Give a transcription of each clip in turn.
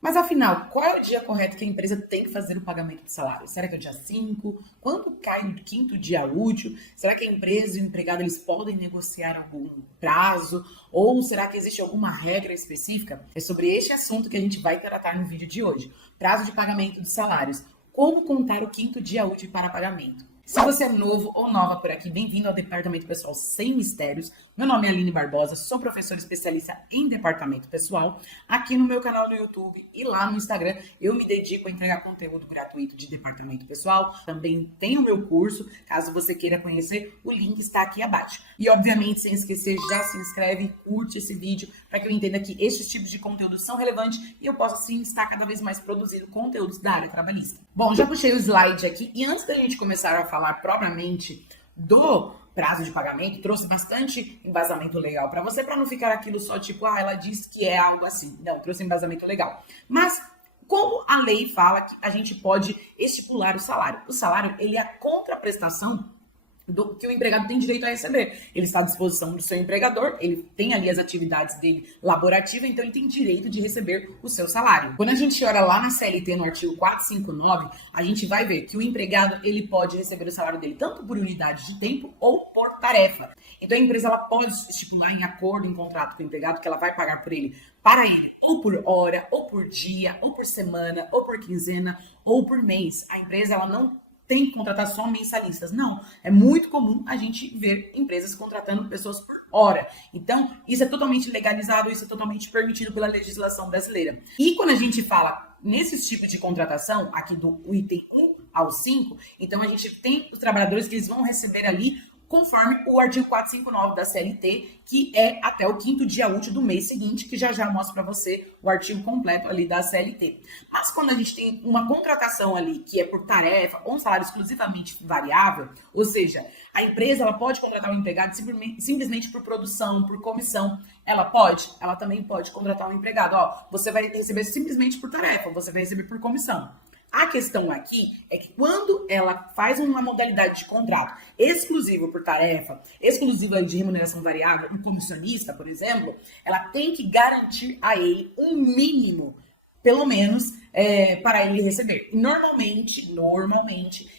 Mas afinal, qual é o dia correto que a empresa tem que fazer o pagamento do salário? Será que é o dia 5? Quando cai no quinto dia útil? Será que a empresa e o empregado eles podem negociar algum prazo? Ou será que existe alguma regra específica? É sobre este assunto que a gente vai tratar no vídeo de hoje. Prazo de pagamento dos salários. Como contar o quinto dia útil para pagamento? Se você é novo ou nova por aqui, bem-vindo ao Departamento Pessoal Sem Mistérios. Meu nome é Aline Barbosa, sou professora especialista em Departamento Pessoal. Aqui no meu canal no YouTube e lá no Instagram, eu me dedico a entregar conteúdo gratuito de Departamento Pessoal. Também tenho o meu curso, caso você queira conhecer, o link está aqui abaixo. E, obviamente, sem esquecer, já se inscreve, curte esse vídeo, para que eu entenda que estes tipos de conteúdos são relevantes e eu possa, sim, estar cada vez mais produzindo conteúdos da área trabalhista. Bom, já puxei o slide aqui e antes da gente começar a falar propriamente do prazo de pagamento, trouxe bastante embasamento legal para você, para não ficar aquilo só tipo, ela disse que é algo assim. Não, trouxe embasamento legal. Mas como a lei fala que a gente pode estipular o salário? O salário, ele é a contraprestação do que o empregado tem direito a receber. Ele está à disposição do seu empregador, ele tem ali as atividades dele laborativa, então ele tem direito de receber o seu salário. Quando a gente olha lá na CLT, no artigo 459, a gente vai ver que o empregado ele pode receber o salário dele tanto por unidade de tempo ou por tarefa. Então a empresa ela pode estipular em acordo, em contrato com o empregado, que ela vai pagar por ele, para ele, ou por hora, ou por dia, ou por semana, ou por quinzena, ou por mês. A empresa ela não tem que contratar só mensalistas. Não, é muito comum a gente ver empresas contratando pessoas por hora. Então, isso é totalmente legalizado, isso é totalmente permitido pela legislação brasileira. E quando a gente fala nesses tipos de contratação, aqui do item 1 ao 5, então a gente tem os trabalhadores que eles vão receber ali conforme o artigo 459 da CLT, que é até o quinto dia útil do mês seguinte, que já mostra para você o artigo completo ali da CLT. Mas quando a gente tem uma contratação ali que é por tarefa ou um salário exclusivamente variável, ou seja, a empresa ela pode contratar um empregado simplesmente por produção, por comissão. Ela pode? Ela também pode contratar um empregado. Você vai receber simplesmente por tarefa, você vai receber por comissão. A questão aqui é que quando ela faz uma modalidade de contrato exclusivo por tarefa, exclusiva de remuneração variável, um comissionista, por exemplo, ela tem que garantir a ele um mínimo, pelo menos, para ele receber. E normalmente,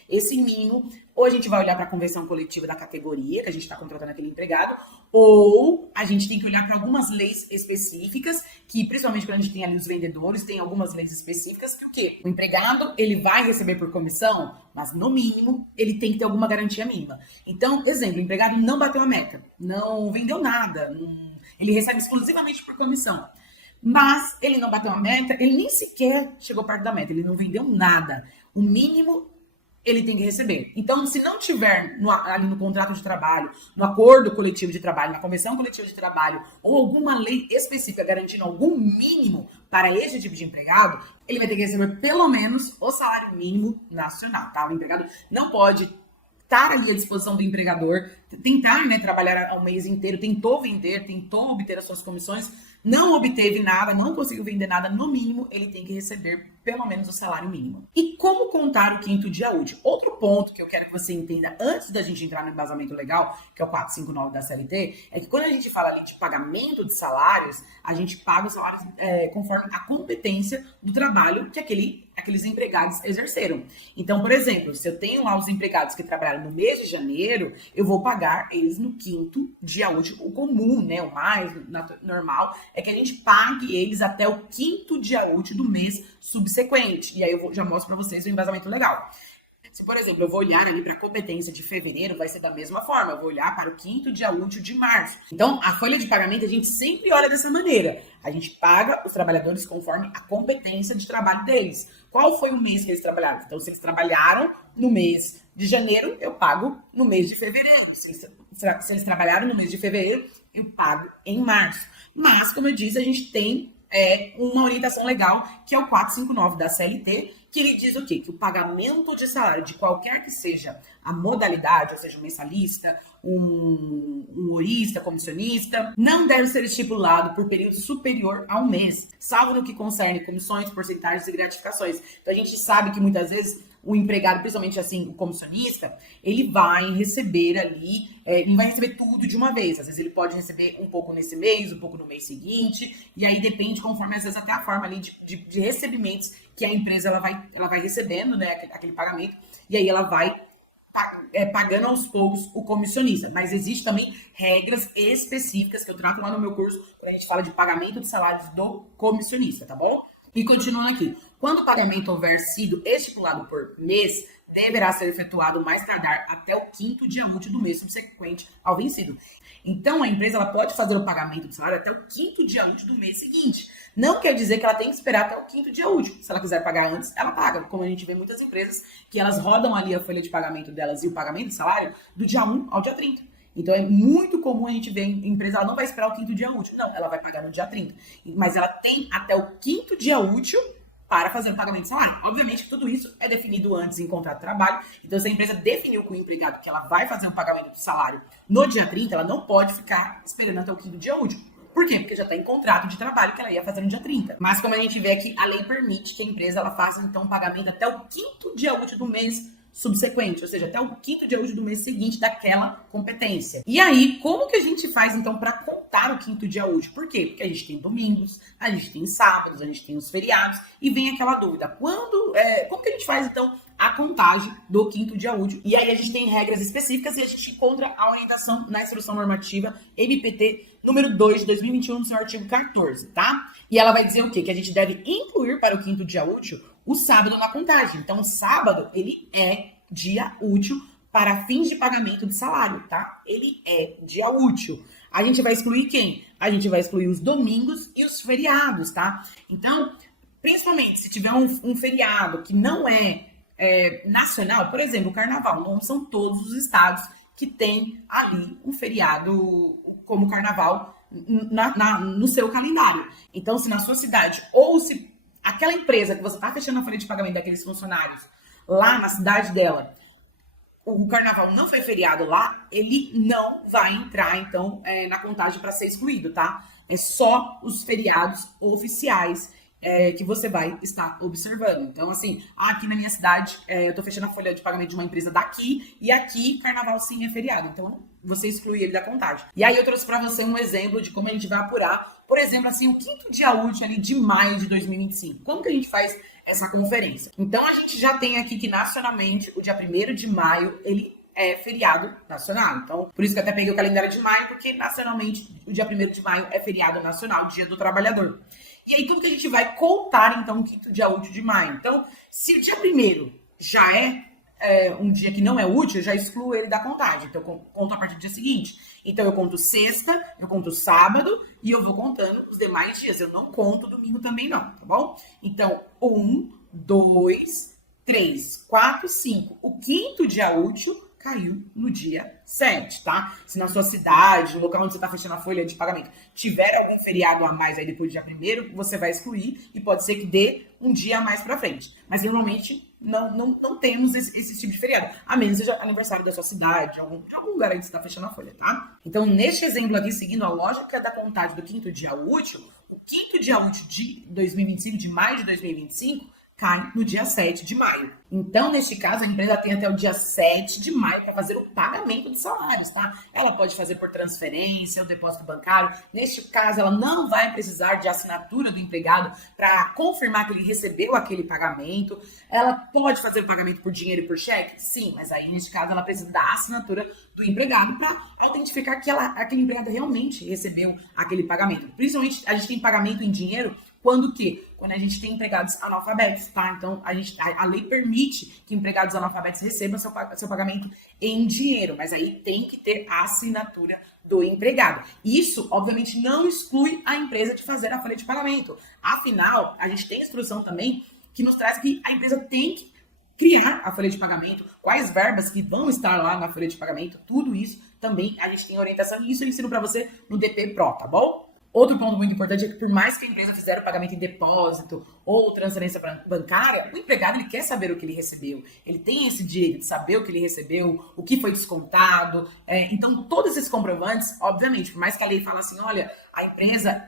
esse mínimo, ou a gente vai olhar para a convenção coletiva da categoria, que a gente está contratando aquele empregado, ou a gente tem que olhar para algumas leis específicas, que principalmente quando a gente tem ali os vendedores, tem algumas leis específicas que o quê? O empregado, ele vai receber por comissão, mas no mínimo, ele tem que ter alguma garantia mínima. Então, exemplo, o empregado não bateu a meta, não vendeu nada, ele recebe exclusivamente por comissão. Mas ele não bateu a meta, ele nem sequer chegou perto da meta, ele não vendeu nada. O mínimo ele tem que receber. Então, se não tiver ali no contrato de trabalho, no acordo coletivo de trabalho, na convenção coletiva de trabalho, ou alguma lei específica garantindo algum mínimo para esse tipo de empregado, ele vai ter que receber pelo menos o salário mínimo nacional, tá? O empregado não pode estar ali à disposição do empregador, tentar, trabalhar o mês inteiro, tentou vender, tentou obter as suas comissões, não obteve nada, não conseguiu vender nada, no mínimo, ele tem que receber pelo menos o salário mínimo. E como contar o quinto dia útil? Outro ponto que eu quero que você entenda antes da gente entrar no embasamento legal, que é o 459 da CLT, é que quando a gente fala ali de pagamento de salários, a gente paga os salários conforme a competência do trabalho que aqueles empregados exerceram. Então, por exemplo, se eu tenho lá os empregados que trabalharam no mês de janeiro, eu vou pagar eles no quinto dia útil. O comum, o mais normal, é que a gente pague eles até o quinto dia útil do mês subsequente. E aí eu já mostro para vocês o embasamento legal. Se, por exemplo, eu vou olhar ali para a competência de fevereiro, vai ser da mesma forma. Eu vou olhar para o quinto dia útil de março. Então, a folha de pagamento, a gente sempre olha dessa maneira. A gente paga os trabalhadores conforme a competência de trabalho deles. Qual foi o mês que eles trabalharam? Então, se eles trabalharam no mês de janeiro, eu pago no mês de fevereiro. Se eles trabalharam no mês de fevereiro, eu pago em março. Mas, como eu disse, a gente tem uma orientação legal, que é o 459 da CLT, que ele diz o quê? Que o pagamento de salário de qualquer que seja a modalidade, ou seja, um mensalista, um horista, comissionista, não deve ser estipulado por período superior a um mês, salvo no que concerne comissões, porcentagens e gratificações. Então a gente sabe que muitas vezes o empregado, principalmente assim, o comissionista, ele vai receber ali, ele vai receber tudo de uma vez. Às vezes ele pode receber um pouco nesse mês, um pouco no mês seguinte, e aí depende, conforme às vezes até a forma ali de recebimentos que a empresa ela vai recebendo, né, aquele pagamento, e aí ela vai pagando aos poucos o comissionista. Mas existe também regras específicas que eu trato lá no meu curso, quando a gente fala de pagamento de salários do comissionista, tá bom? E continuando aqui, quando o pagamento houver sido estipulado por mês, deverá ser efetuado mais tardar até o 5º dia útil do mês subsequente ao vencido. Então, a empresa ela pode fazer o pagamento do salário até o 5º dia útil do mês seguinte. Não quer dizer que ela tem que esperar até o 5º dia útil. Se ela quiser pagar antes, ela paga. Como a gente vê muitas empresas que elas rodam ali a folha de pagamento delas e o pagamento do salário do dia 1 ao dia 30. Então, é muito comum a gente ver a empresa, ela não vai esperar o 5º dia útil. Não, ela vai pagar no dia 30. Mas ela tem até o 5º dia útil para fazer o pagamento de salário. Obviamente que tudo isso é definido antes em contrato de trabalho. Então, se a empresa definiu com o empregado que ela vai fazer o pagamento do salário no dia 30, ela não pode ficar esperando até o 5º dia útil. Por quê? Porque já está em contrato de trabalho que ela ia fazer no dia 30. Mas como a gente vê aqui, a lei permite que a empresa ela faça, então, o pagamento até o 5º dia útil do mês subsequente, ou seja, até o 5º dia útil do mês seguinte daquela competência. E aí, como que a gente faz, então, para contar o 5º dia útil? Por quê? Porque a gente tem domingos, a gente tem sábados, a gente tem os feriados, e vem aquela dúvida, como que a gente faz, então, a contagem do 5º dia útil? E aí a gente tem regras específicas e a gente encontra a orientação na Instrução Normativa MPT número 2 de 2021, no seu artigo 14, tá? E ela vai dizer o quê? Que a gente deve incluir para o 5º dia útil o sábado na contagem. Então, o sábado, ele é dia útil para fins de pagamento de salário, tá? Ele é dia útil. A gente vai excluir quem? A gente vai excluir os domingos e os feriados, tá? Então, principalmente se tiver um feriado que não é nacional, por exemplo, o carnaval, não são todos os estados que têm ali um feriado como carnaval no seu calendário. Então, se na sua cidade, ou se aquela empresa que você está fechando a folha de pagamento daqueles funcionários lá na cidade dela, o carnaval não foi feriado lá, ele não vai entrar, então, na contagem para ser excluído, tá? É só os feriados oficiais que você vai estar observando. Então, assim, aqui na minha cidade, eu tô fechando a folha de pagamento de uma empresa daqui, e aqui, carnaval sim é feriado. Então, você exclui ele da contagem. E aí, eu trouxe para você um exemplo de como a gente vai apurar, por exemplo, assim, o 5º dia útil ali de maio de 2025. Como que a gente faz essa conferência? Então, a gente já tem aqui que, nacionalmente, o dia 1º de maio, ele é feriado nacional. Então, por isso que eu até peguei o calendário de maio, porque, nacionalmente, o dia 1º de maio é feriado nacional, Dia do Trabalhador. E aí, tudo que a gente vai contar, então, o 5º dia útil de maio. Então, se o dia 1º já é um dia que não é útil, eu já excluo ele da contagem. Então, eu conto a partir do dia seguinte. Então, eu conto sexta, eu conto sábado e eu vou contando os demais dias. Eu não conto domingo também não, tá bom? Então, 1, 2, 3, 4, 5. O 5º dia útil caiu no dia 7, tá? Se na sua cidade, no local onde você está fechando a folha de pagamento, tiver algum feriado a mais aí depois do dia 1º, você vai excluir e pode ser que dê um dia a mais para frente. Mas normalmente não temos esse tipo de feriado, a menos seja aniversário da sua cidade, de algum lugar aí que você está fechando a folha, tá? Então, neste exemplo aqui, seguindo a lógica da contagem do 5º dia útil, o 5º dia útil de 2025, de maio de 2025, cai no dia 7 de maio. Então, neste caso, a empresa tem até o dia 7 de maio para fazer o pagamento de salários, tá? Ela pode fazer por transferência, ou depósito bancário. Neste caso, ela não vai precisar de assinatura do empregado para confirmar que ele recebeu aquele pagamento. Ela pode fazer o pagamento por dinheiro e por cheque? Sim, mas aí, neste caso, ela precisa da assinatura do empregado para autentificar que aquele empregado realmente recebeu aquele pagamento. Principalmente, a gente tem pagamento em dinheiro quando a gente tem empregados analfabetos, tá? Então, a lei permite que empregados analfabetos recebam seu pagamento em dinheiro, mas aí tem que ter a assinatura do empregado. Isso, obviamente, não exclui a empresa de fazer a folha de pagamento. Afinal, a gente tem instrução também que nos traz que a empresa tem que criar a folha de pagamento, quais verbas que vão estar lá na folha de pagamento, tudo isso também a gente tem orientação e isso eu ensino para você no DP Pro, tá bom? Outro ponto muito importante é que por mais que a empresa fizer o pagamento em depósito ou transferência bancária, o empregado ele quer saber o que ele recebeu. Ele tem esse direito de saber o que ele recebeu, o que foi descontado. Então, todos esses comprovantes, obviamente, por mais que a lei fale assim, olha, a empresa,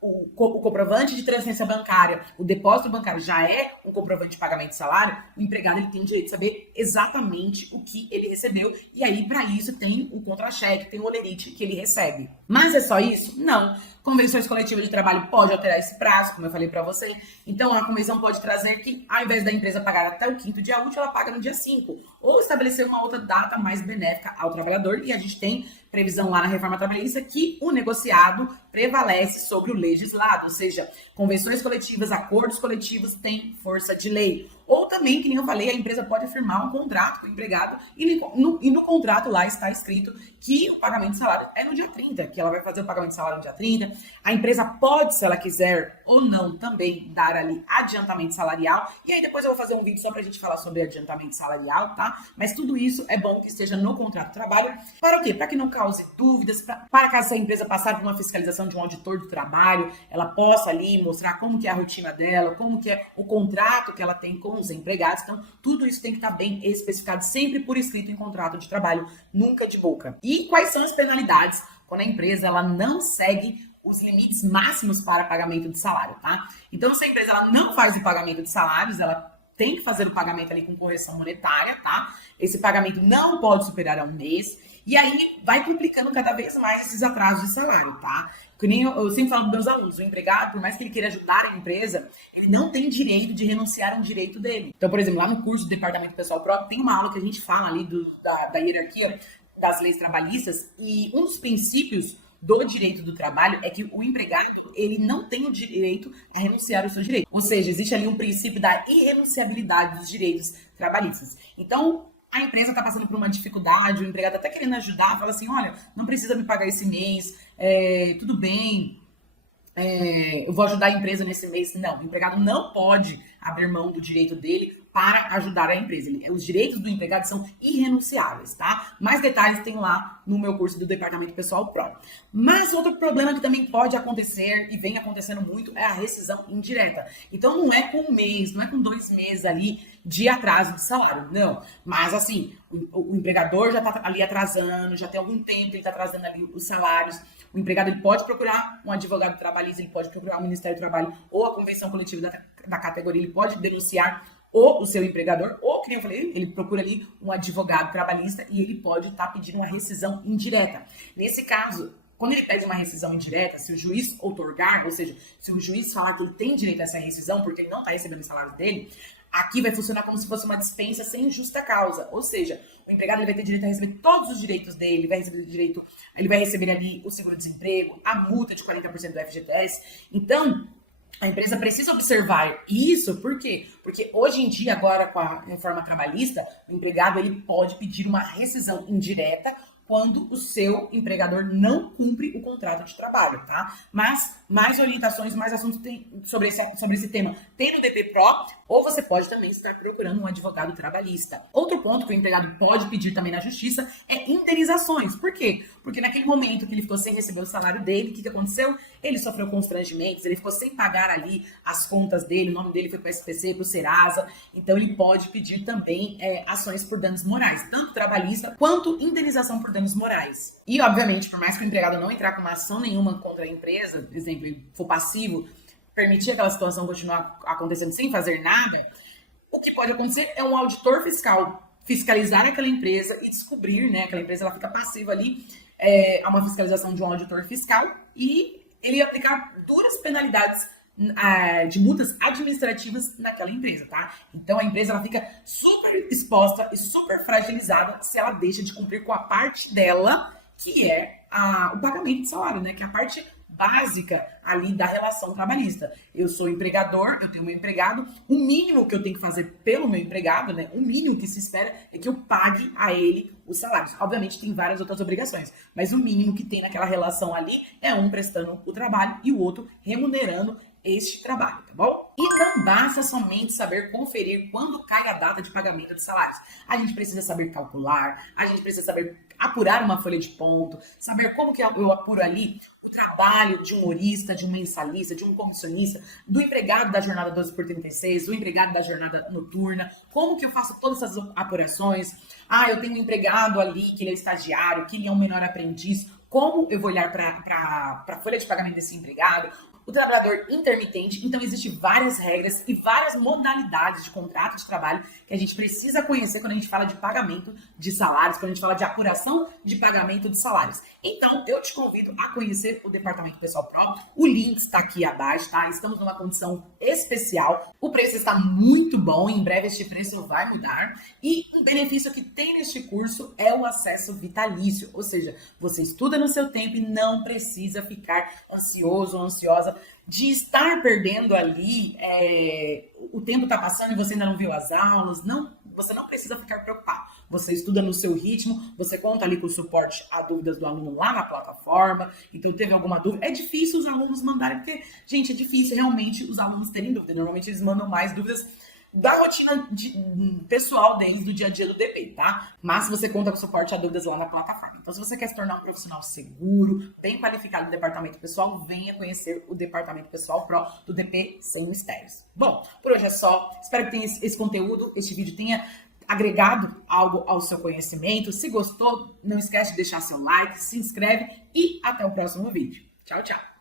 o comprovante de transferência bancária, o depósito bancário já é um comprovante de pagamento de salário, o empregado ele tem o direito de saber exatamente o que ele recebeu. E aí, para isso, tem o contra-cheque, tem o olerite que ele recebe. Mas é só isso? Não. Convenções coletivas de trabalho pode alterar esse prazo, como eu falei para você. Então, a convenção pode trazer que, ao invés da empresa pagar até o 5º dia útil, ela paga no dia 5. Ou estabelecer uma outra data mais benéfica ao trabalhador. E a gente tem previsão lá na reforma trabalhista que o negociado prevalece sobre o legislado. Ou seja, convenções coletivas, acordos coletivos têm força de lei. Ou também, que nem eu falei, a empresa pode firmar um contrato com o empregado e no contrato lá está escrito que o pagamento de salário é no dia 30, que ela vai fazer o pagamento de salário no dia 30. A empresa pode, se ela quiser ou não, também dar ali adiantamento salarial. E aí depois eu vou fazer um vídeo só pra gente falar sobre adiantamento salarial, tá? Mas tudo isso é bom que esteja no contrato de trabalho. Para o quê? Para que não cause dúvidas, para caso essa empresa passar por uma fiscalização de um auditor do trabalho, ela possa ali mostrar como que é a rotina dela, como que é o contrato que ela tem com os empregados. Então, tudo isso tem que estar bem especificado, sempre por escrito em contrato de trabalho, nunca de boca. E quais são as penalidades quando a empresa ela não segue os limites máximos para pagamento de salário, tá? Então, se a empresa ela não faz o pagamento de salários, ela tem que fazer o pagamento ali com correção monetária, tá? Esse pagamento não pode superar a um mês. E aí vai complicando cada vez mais esses atrasos de salário, tá? Que nem eu sempre falo para meus alunos, o empregado, por mais que ele queira ajudar a empresa, ele não tem direito de renunciar a um direito dele. Então, por exemplo, lá no curso do Departamento Pessoal Próprio, tem uma aula que a gente fala ali da hierarquia das leis trabalhistas, e um dos princípios do direito do trabalho é que o empregado, ele não tem o direito a renunciar ao seu direito. Ou seja, existe ali um princípio da irrenunciabilidade dos direitos trabalhistas. Então, a empresa está passando por uma dificuldade, o empregado está até querendo ajudar, fala assim, olha, não precisa me pagar esse mês, tudo bem, eu vou ajudar a empresa nesse mês. Não, o empregado não pode abrir mão do direito dele para ajudar a empresa. Os direitos do empregado são irrenunciáveis, tá? Mais detalhes tem lá no meu curso do Departamento Pessoal Pro. Mas outro problema que também pode acontecer, e vem acontecendo muito, é a rescisão indireta. Então não é com um mês, não é com 2 meses ali de atraso de salário, não. Mas assim, o empregador já está ali atrasando, já tem algum tempo ele está atrasando ali os salários. O empregado ele pode procurar um advogado trabalhista, ele pode procurar o Ministério do Trabalho ou a convenção coletiva da categoria, ele pode denunciar o seu empregador, ou, como eu falei, ele procura ali um advogado trabalhista e ele pode estar pedindo uma rescisão indireta. Nesse caso, quando ele pede uma rescisão indireta, se o juiz outorgar, ou seja, se o juiz falar que ele tem direito a essa rescisão porque ele não está recebendo o salário dele, aqui vai funcionar como se fosse uma dispensa sem justa causa. Ou seja, o empregado ele vai ter direito a receber todos os direitos dele, ele vai receber ali o seguro-desemprego, a multa de 40% do FGTS. Então, a empresa precisa observar isso, por quê? Porque hoje em dia, agora com a reforma trabalhista, o empregado ele pode pedir uma rescisão indireta quando o seu empregador não cumpre o contrato de trabalho, tá? Mas mais orientações, mais assuntos sobre esse tema tem no DP Pro, ou você pode também estar procurando um advogado trabalhista. Outro ponto que o empregado pode pedir também na justiça é indenizações. Por quê? Porque naquele momento que ele ficou sem receber o salário dele, o que aconteceu? Ele sofreu constrangimentos, ele ficou sem pagar ali as contas dele, o nome dele foi para o SPC, para o Serasa, então ele pode pedir também ações por danos morais, tanto trabalhista quanto indenização por danos morais. E, obviamente, por mais que o empregado não entrar com uma ação nenhuma contra a empresa, por exemplo, ele for passivo, permitir aquela situação continuar acontecendo sem fazer nada, o que pode acontecer é um auditor fiscal fiscalizar aquela empresa e descobrir, né, aquela empresa ela fica passiva ali a uma fiscalização de um auditor fiscal e ele aplicar duras penalidades de multas administrativas naquela empresa, tá? Então a empresa ela fica super exposta e super fragilizada se ela deixa de cumprir com a parte dela, que é o pagamento de salário, né? Que é a parte básica ali da relação trabalhista. Eu sou empregador, eu tenho meu empregado, o mínimo que eu tenho que fazer pelo meu empregado, né? O mínimo que se espera é que eu pague a ele os salários. Obviamente tem várias outras obrigações, mas o mínimo que tem naquela relação ali é um prestando o trabalho e o outro remunerando este trabalho, tá bom? E não basta somente saber conferir quando cai a data de pagamento de salários. A gente precisa saber calcular, a gente precisa saber apurar uma folha de ponto, saber como que eu apuro ali o trabalho de um humorista, de um mensalista, de um comissionista, do empregado da jornada 12x36, do empregado da jornada noturna, como que eu faço todas essas apurações? Ah, eu tenho um empregado ali que ele é estagiário, que ele é um menor aprendiz, como eu vou olhar para a folha de pagamento desse empregado? O trabalhador intermitente, então existem várias regras e várias modalidades de contrato de trabalho que a gente precisa conhecer quando a gente fala de pagamento de salários, quando a gente fala de apuração de pagamento de salários. Então, eu te convido a conhecer o Departamento Pessoal Pro. O link está aqui abaixo, tá? Estamos numa condição especial. O preço está muito bom, em breve este preço vai mudar. E um benefício que tem neste curso é o acesso vitalício, ou seja, você estuda no seu tempo e não precisa ficar ansioso ou ansiosa de estar perdendo ali, o tempo está passando e você ainda não viu as aulas. Não, você não precisa ficar preocupado. Você estuda no seu ritmo, você conta ali com o suporte a dúvidas do aluno lá na plataforma. Então, teve alguma dúvida? É difícil os alunos mandarem, porque, gente, é difícil realmente os alunos terem dúvida. Normalmente eles mandam mais dúvidas da rotina pessoal deles, do dia a dia do DP, tá? Mas você conta com suporte a dúvidas lá na plataforma. Então, se você quer se tornar um profissional seguro, bem qualificado no departamento pessoal, venha conhecer o Departamento Pessoal Pro do DP Sem Mistérios. Bom, por hoje é só. Espero que tenha esse conteúdo, este vídeo tenha agregado algo ao seu conhecimento. Se gostou, não esquece de deixar seu like, se inscreve e até o próximo vídeo. Tchau, tchau!